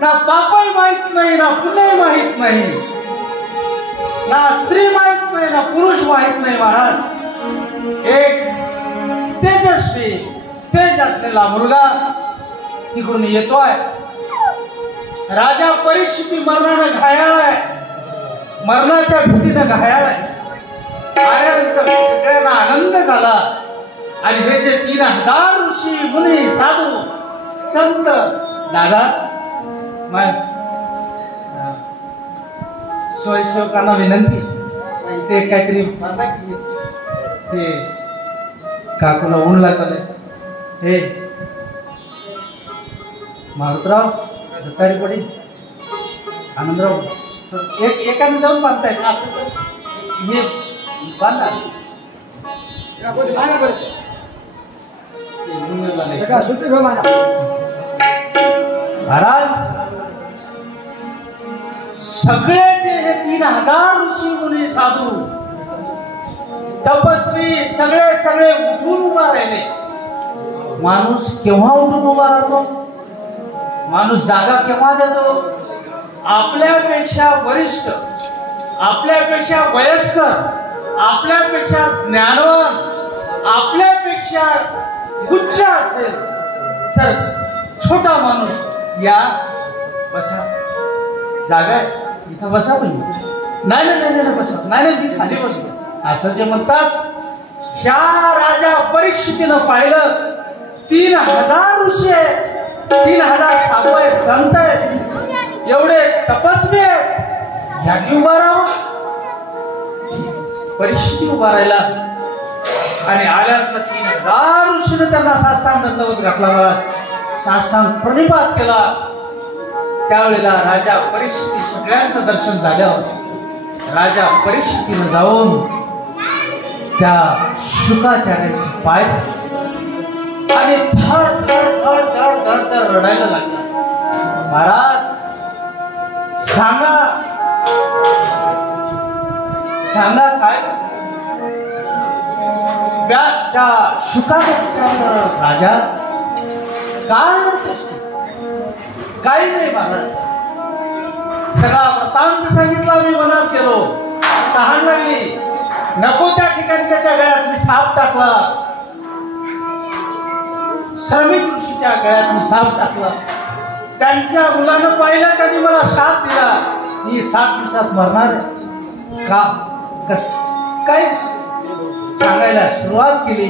ना पापही माहित नाही, ना पुण्य माहित नाही, ना स्त्री माहित नाही, ना पुरुष माहित नाही महाराज. एक तेजस्वी, तेज असलेला मुलगा तिकडून येतोय. राजा परीक्षिती मरणानं घायाळ आहे, मरणाच्या भीतीनं घायाळ आहे. आल्यानंतर सगळ्यांना आनंद झाला आणि हे जे 3000 ऋषी मुनी साधू संत, दादा स्वयंसेवकांना विनंती, इथे काहीतरी ते काकूला ऊन लागले. हे मारुतराव, दत्तारी पडी, आनंदराव, एकाने जाऊन बांधतायत असं तर हे बांधा. महाराज सगळे जे हे 3000 ऋषी मुनी साधू तपस्वी सगळे उठून उभा राहिले. माणूस केव्हा उठून उभा राहतो? माणूस जागा केव्हा देतो? आपल्यापेक्षा वरिष्ठ, आपल्यापेक्षा वयस्कर, आपल्यापेक्षा ज्ञानवान, आपल्यापेक्षा उच्च असेल तर छोटा माणूस, या बसा, जागा आहे, इथं बसा तुम्ही. नाही बसा, नाही मी खाली बसतो, असं जे म्हणतात. ह्या राजा परीक्षितीनं पाहिलं 3000 ऋषी आहेत, 3000 साधू आहेत, संत आहेत, एवढे तपस्वी आहेत, ह्यांनी उभा राहावं. परीक्षिती उभा राहिला आणि आल्यानंतर 3000 ऋषीने त्यांना साष्टांग दंडवत घातला, साष्टांग प्रणिपात केला. त्यावेळेला राजा परीक्षिती सगळ्यांचं दर्शन झाल्यावर राजा परीक्षितीनं जाऊन त्या शुकाचार्याचे पाय आणि धड धड धड धड धड धड रडायला लागला. महाराज सांगा काय? त्या शुकाने विचारलं, राजा काय म्हणतोस तू? काही नाही महाराज, सगळा वृत्तांत सांगितला, मी मनात गेलो, तहान लागली, नको त्या ठिकाणी त्याच्या गळ्यात मी साप टाकला, श्रमिक ऋषीच्या गळ्यात मी साप टाकला. त्यांच्या मुलानं पाहिलं, त्यांनी मला शाप दिला, मी 7 दिवसात मरणार आहे. का? काय सांगायला सुरुवात केली.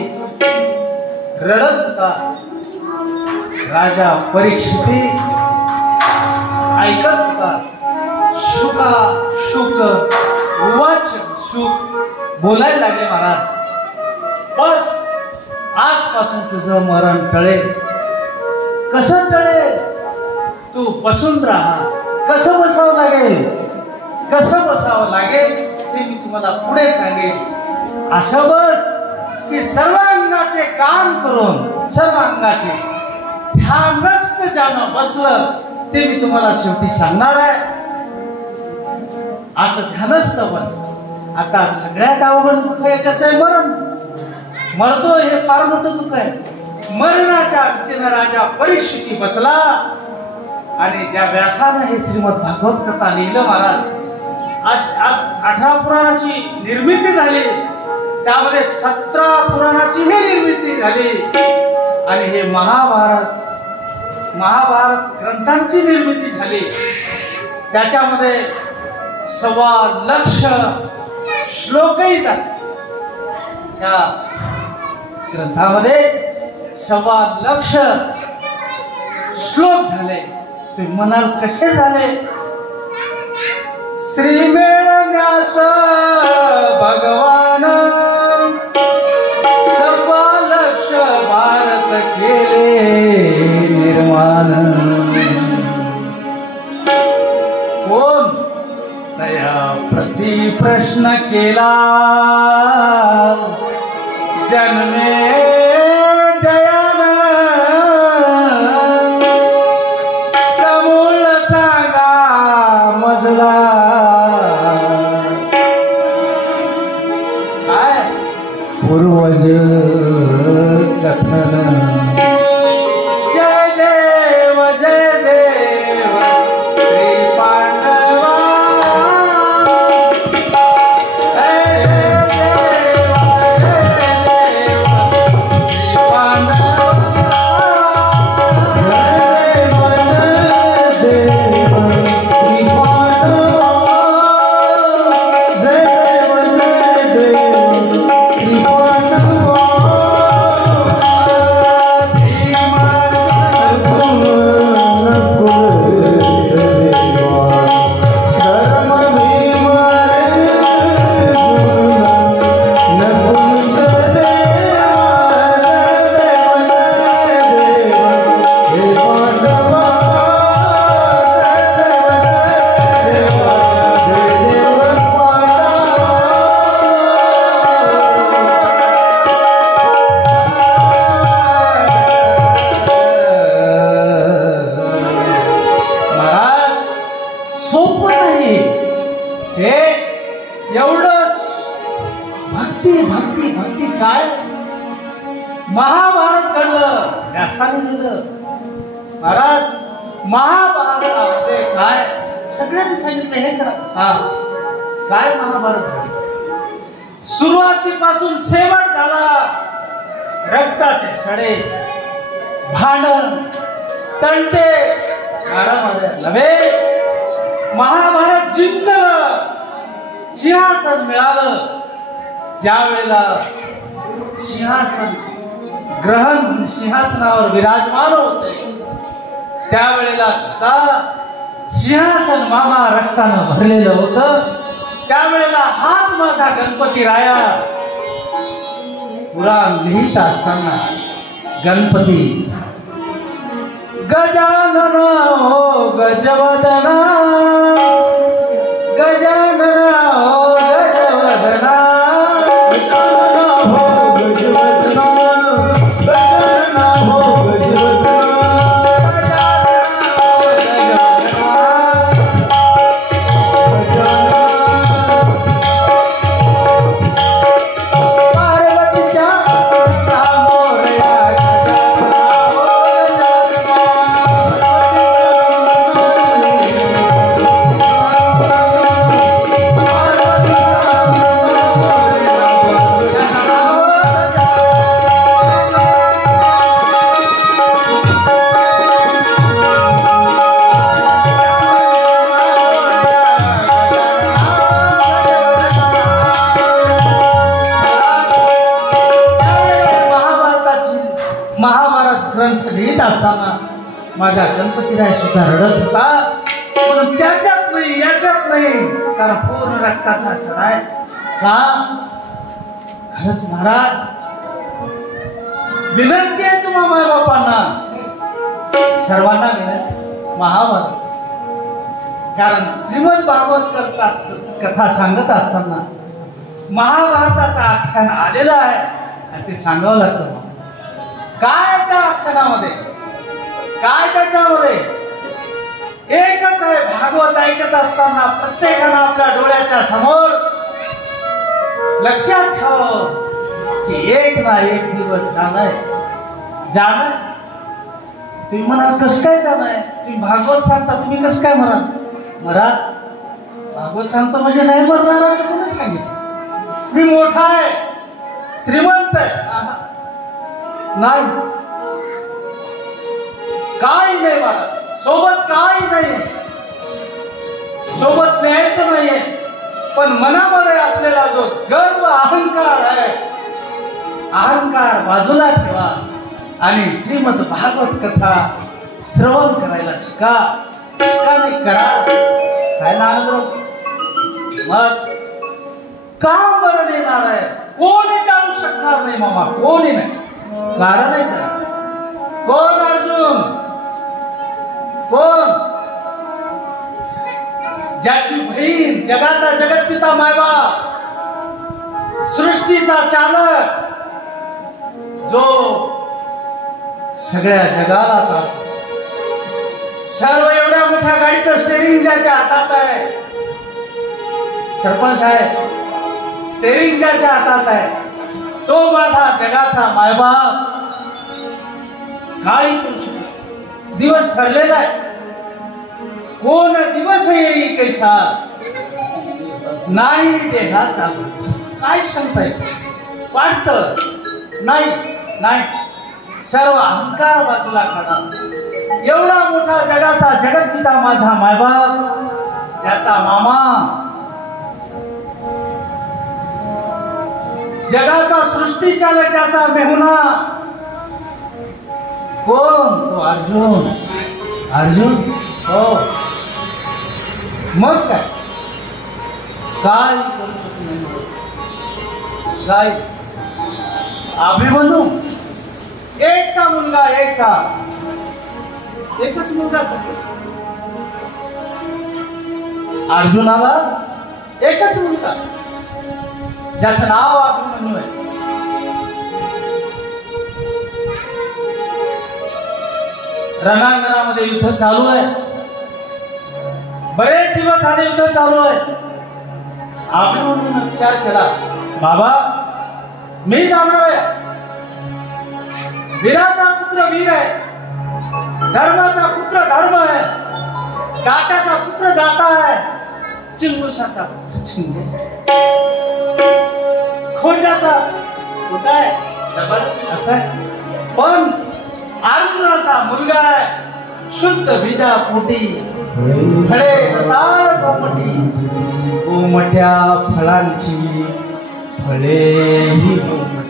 रडत होता. राजा परीक्षिती ऐकत होता. शुक बोलायला लागले, महाराज बस आजपासून तुझं मरण टळेल. कसं टळेल? तू बसून राहा. कसं बसावं लागेल ते मी तुम्हाला पुढे सांगेन. असं बस की सर्व अंगाचे काम करून, सर्व अंगाचे ध्यानस्थ ज्यानं बसलं ते मी तुम्हाला शेवटी सांगणार आहे. असं ध्यानस्थ बस. आता सगळ्यात अवघड दुःख एकच आहे, मरण. मरतो हे फार मोठं दुःख आहे. मरणाच्या भीतीनं राजा परीक्षिती बसला आणि ज्या व्यासानं हे श्रीमद भागवत कथा लिहिलं महाराज, 18 पुराणाची निर्मिती झाली, त्यामध्ये 17 पुराणाचीही निर्मिती झाली आणि हे महाभारत ग्रंथांची निर्मिती झाली. त्याच्यामध्ये 1.25 लाख श्लोकही झाले. त्या ग्रंथामध्ये 1.25 लाख श्लोक झाले. तुम्ही म्हणाल कसे झाले? श्री मेळण्यास भगवान 1.25 लाख भारत केले निर्माण. कोण तया प्रति प्रश्न केला, जन्मे जयान समूळ सांगा मजला. काय पूर्वज कथन. जय देव श्री पांडवा. काय महाभारत घडलं, व्यासाने दिलं महाराज. महाभारतामध्ये काय सगळ्यांनी सांगितलं हे करा. काय महाभारत घडलं, सुरुवातीपासून शेवट झाला. रक्ताचे सडे, भांडण, तंटे, लवे. महाभारत जिंकलं, सिंहासन मिळालं. ज्या वेळेला सिंहासन ग्रहण सिंहासनावर विराजमान होते, त्यावेळेला सुद्धा सिंहासन मामा रक्तानं भरलेलं होतं. त्यावेळेला हाच माझा गणपती राया. पुराण लिहित असताना गणपती गजानन हो गजवदना, गजानन हो गजवदना, गजानन हो गजवदना, गजानन हो गजवदना, महाभारत ग्रंथ लिहित असताना माझा गणपतीराय सुद्धा रडत होता. पण त्याच्यात नाही, याच्यात नाही, कारण पूर्ण रक्ताचा सर आहे. का खरंच महाराज, विनंती आहे तुम्हा माय बापांना, सर्वांना विनंती. महाभारत, कारण श्रीमद भागवत कथा सांगत असताना महाभारताचा आख्यान आलेला आहे आणि ते सांगावं लागतं. काय त्या आख्यानामध्ये, काय त्याच्यामध्ये एकच आहे. भागवत ऐकत असताना प्रत्येकानं आपल्या डोळ्याच्या समोर लक्षात ठेव की एक ना एक दिवस जाणार. तुम्ही म्हणाल कसं काय जाणार? तुम्ही भागवत सांगता, तुम्ही कसं काय म्हणाल? मराल भागवत सांगतो म्हणजे नाही मरणार असं कोणी सांगितलं? मी मोठा आहे, श्रीमंत आहे, नाही, काही नाही मला सोबत, काही नाही, सोबत न्यायचं नाहीये. पण मनामध्ये असलेला जो गर्व अहंकार आहे, अहंकार बाजूला ठेवा आणि श्रीमद भागवत कथा श्रवण करायला शिका. शिका नाही करा. काय ना मग का मरण येणार आहे? कोणी टाळू शकणार नाही मामा, कोणी नाही. कारण आहे का? कोण अर्जुन? कोण? ज्याची बहीण, जगाचा जगतपिता मायबाप, सृष्टीचा चालक, जो सगळ्या जगाला चालतो. सर्व एवढ्या मोठ्या गाडीचं स्टेरिंग ज्याच्या हातात आहे, सरपंच साहेब, स्टेरिंग ज्याच्या हातात आहे, तो माझा जगाचा मायबाप. काही करू शकतो. दिवस ठरलेला आहे. कोण दिवस येईल कैसा नाही देहाचा. काय सांगता येत? वाटत नाही, नाही. सर्व अहंकार बाजूला काढा. एवढा मोठा जगाचा जगतपिता माझा मायबाप, त्याचा मामा, जगाचा सृष्टी चालक त्याचा मेहुणा, कोण? तो अर्जुन. अर्जुन हो. मग काय? काय करू शकत नाही. काय? अभिमन्यू एकटा मुलगा, एकच मुलगा सगळं. अर्जुनाला एकच मुलगा, ज्याचं नाव अभिमन्यू आहे. रणांगणामध्ये युद्ध चालू आहे. बरेच दिवस झाले युद्ध चालू आहे. अभिमन्यूने विचार केला, बाबा मी जाणार आहे. वीराचा पुत्र वीर आहे, धर्माचा पुत्र धर्म आहे, दात्याचा पुत्र दाता आहे, चिंगुसाचा पुत्र चिंगुस, खोंड्याचा खोटा आहे, असं आहे. पण अर्जुनाचा मुलगा आहे, शुद्ध बीजा पोटी, फळे रसाळ गोमटी, गोमट्या फळांची फळे ही गोमटी.